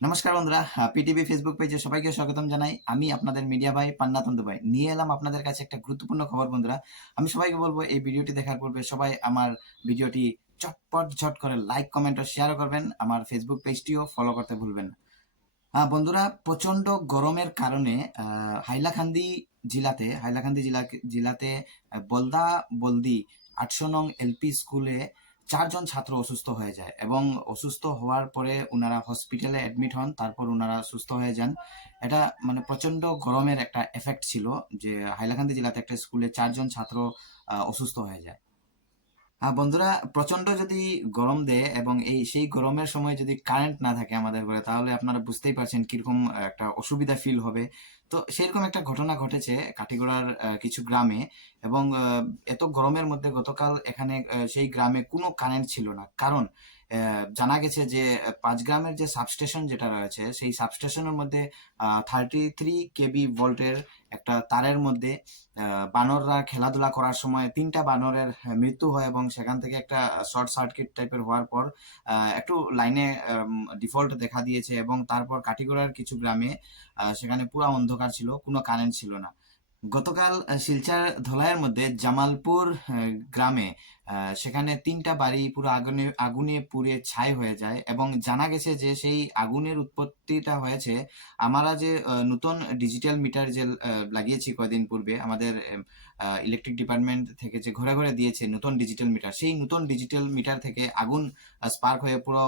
নমস্কার বন্ধুরা, PTV Facebook পেজে সবাইকে স্বাগতম জানাই। আমি আপনাদের মিডিয়া ভাই পান্নাতন্তু ভাই নিয়ে এলাম আপনাদের কাছে একটা গুরুত্বপূর্ণ খবর বন্ধুরা। আমি সবাইকে বলবো এই ভিডিওটি দেখার পূর্বে সবাই আমার ভিডিওটি চটপট ঝট করে লাইক, কমেন্ট ও শেয়ার করবেন। আমার ফেসবুক পেজটিও ফলো করতে ভুলবেন না। বন্ধুরা, প্রচন্ড গরমের কারণে হাইলাকান্দি জেলাতে বলদা বলদি ৮০০ নং এলপি স্কুলে ৪ জন ছাত্র অসুস্থ হয়ে যায় এবং অসুস্থ হওয়ার পরে উনারা হসপিটালে অ্যাডমিট হন, তারপর উনারা সুস্থ হয়ে যান। এটা মানে প্রচন্ড গরমের একটা এফেক্ট ছিল যে হাইলাকান্দি জেলাতে একটা স্কুলে ৪ জন ছাত্র অসুস্থ হয়ে যায়। বন্ধুরা, প্রচন্ড যদি গরম দেয় এবং সেই গরমের সময় যদি কারেন্ট না থাকে আমাদের ঘরে, তাহলে আপনারা বুঝতেই পারছেন কিরকম একটা অসুবিধা ফিল হবে। তো সেরকম একটা ঘটনা ঘটেছে কাটিগড়ার কিছু গ্রামে। এবং এত গরমের মধ্যে গতকাল এখানে সেই গ্রামে কোনো কারেন্ট ছিল না। কারণ জানা গেছে যে ৫ গ্রামের যে সাবস্টেশন যেটা রয়েছে, সেই সাবস্টেশনের মধ্যে 33 কেবি ভোল্টের একটা তারের মধ্যে বানররা খেলাধুলা করার সময় ৩টা বানরের মৃত্যু হয় এবং সেখান থেকে একটা শর্ট সার্কিট টাইপের হওয়ার পর একটু লাইনে ডিফল্ট দেখা দিয়েছে এবং তারপর কাঠিগড়ার কিছু গ্রামে সেখানে পুরা অন্ধকার ছিল, কোনো কারেন্ট ছিল না। গতকাল শিলচর ধলাইয়ের মধ্যে জামালপুর গ্রামে সেখানে ৩টা বাড়ি পুরো আগুনে আগুনে পুড়ে ছাই হয়ে যায় এবং জানা গেছে যে সেই আগুনের উৎপত্তিটা হয়েছে আমরা যে নতুন ডিজিটাল মিটার যে লাগিয়েছি কয়দিন পূর্বে আমাদের ইলেকট্রিক ডিপার্টমেন্ট থেকে, যে ঘরে ঘরে দিয়েছে নতুন ডিজিটাল মিটার, সেই নতুন ডিজিটাল মিটার থেকে আগুন স্পার্ক হয়ে পুরো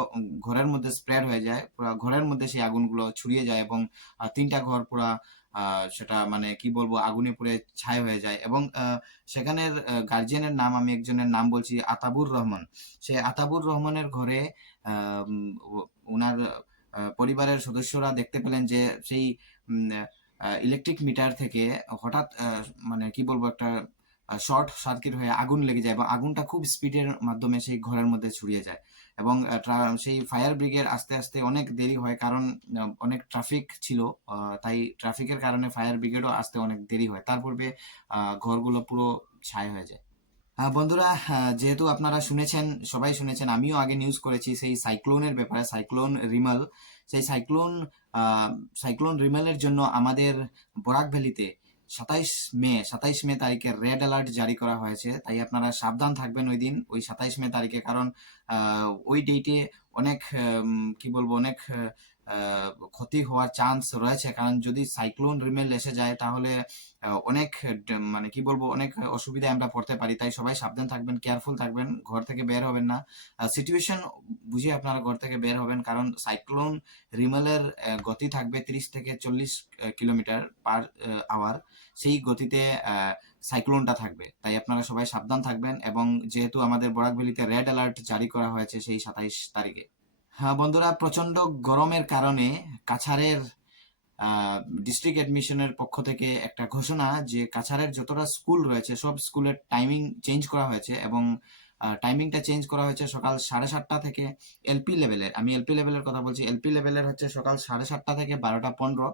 ঘরের মধ্যে স্প্রেড হয়ে যায়, পুরো ঘরের মধ্যে সেই আগুনগুলো ছড়িয়ে যায় এবং ৩টা ঘর পুরা সেটা মানে কি বলবো আগুনে পুড়ে ছাই হয়ে যায়। এবং সেখানের গার্জিয়ানের নাম, আমি একজনের নাম বলছি, আতাবুর রহমান। সে আতাবুর রহমানের ঘরে ওনার পরিবারের সদস্যরা দেখতে পেলেন যে সেই ইলেকট্রিক মিটার থেকে হঠাৎ মানে কি বলবো একটা শর্ট সার্কিট হয়ে আগুন লেগে যায় এবং আগুনটা খুব স্পিডের মাধ্যমে সেই ঘরের মধ্যে ছড়িয়ে যায় এবং সেই ফায়ার ব্রিগেড আসতে আসতে অনেক দেরি হয়, কারণ অনেক ট্রাফিক ছিল। তাই ট্রাফিকের কারণে ফায়ার ব্রিগেডও আসতে অনেক দেরি হয়, তার পূর্বে ঘরগুলো পুরো ছাই হয়ে যায়। বন্ধুরা, যেহেতু আপনারা শুনেছেন, সবাই শুনেছেন, আমিও আগে নিউজ করেছি সেই সাইক্লোনের ব্যাপারে, সাইক্লোন রিমাল। সেই সাইক্লোন রিমালের জন্য আমাদের বরাক ভ্যালিতে ২৭ মে তারিখে রেড অ্যালার্ট জারি করা হয়েছে। তাই আপনারা সাবধান থাকবেন ওই দিন, ওই ২৭ মে তারিখে, কারণ ওই ডেটে অনেক কি বলবো অনেক ক্ষতি হওয়ার চান্স রয়েছে। কারণ যদি সাইক্লোন রিমেল এসে যায় তাহলে অনেক মানে কি বলবো অনেক অসুবিধায় আমরা পড়তে পারি। তাই সবাই সাবধান থাকবেন, কেয়ারফুল থাকবেন, ঘর থেকে বের হবেন না। সিচুয়েশন বুঝে আপনারা ঘর থেকে বের হবেন, কারণ সাইক্লোন রিমেলের গতি থাকবে ৩০ থেকে ৪০ কিলোমিটার পার আওয়ার। সেই গতিতে সাইক্লোনটা থাকবে। তাই আপনারা সবাই সাবধান থাকবেন এবং যেহেতু আমাদের বরাক ভ্যালিতে রেড অ্যালার্ট জারি করা হয়েছে সেই ২৭ তারিখে। বন্ধুরা, প্রচন্ড গরমের কারণে কাছাড়ের ডিস্ট্রিক্ট অ্যাডমিশনের পক্ষ থেকে একটা ঘোষণা যে কাছাড়ের যতটা স্কুল রয়েছে সব স্কুলের টাইমিং চেঞ্জ করা হয়েছে এবং টাইমিংটা চেঞ্জ করা হয়েছে সকাল 7:30 থেকে। এলপি লেভেলের, আমি এলপি লেভেলের কথা বলছি, এলপি লেভেলের হচ্ছে সকাল 7:30 থেকে 12টা 15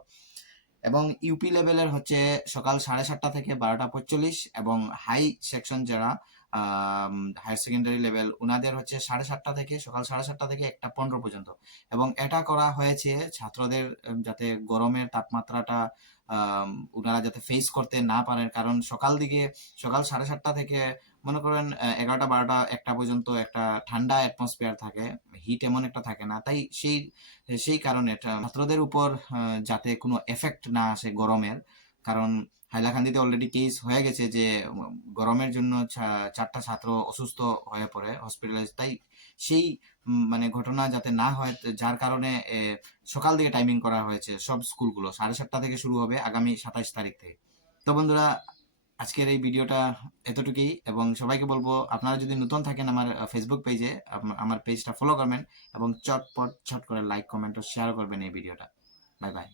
এবং ইউপি লেভেলের হচ্ছে সকাল 7:30 থেকে 12টা 45 এবং হাই সেকশন যারা হায়ার সেকেন্ডারি লেভেল ওনাদের হচ্ছে 7:30 থেকে সকাল 7:30 থেকে 1টা 15 পর্যন্ত। এবং এটা করা হয়েছে ছাত্রদের যাতে গরমের তাপমাত্রাটা ওনারা যাতে ফেস করতে না পারেন, কারণ সকাল 7:30 থেকে মনে করেন 11টা 12টা 1টা পর্যন্ত একটা ঠান্ডা অ্যাটমসফিয়ার থাকে, হিট এমন একটা থাকে না। তাই সেই কারণে ছাত্রদের উপর যাতে কোনো এফেক্ট না আসে গরমের, কারণ হাইলাকান্দিতে অলরেডি কেস হয়ে গেছে যে গরমের জন্য 4টা ছাত্র অসুস্থ হয়ে পড়ে হসপিটালাইজ। তাই সেই মানে ঘটনা যাতে না হয়, যার কারণে সকাল দিকে টাইমিং করা হয়েছে সব স্কুলগুলো 7:30 থেকে শুরু হবে আগামী 27 তারিখ থেকে। তো বন্ধুরা, আজকের এই ভিডিওটা এতটুকুই এবং সবাইকে বলবো আপনারা যদি নতুন থাকেন আমার ফেসবুক পেজে, আমার পেজটা ফলো করবেন এবং চটপট ছট করে লাইক, কমেন্ট ও শেয়ার করবেন এই ভিডিওটা। Bye bye.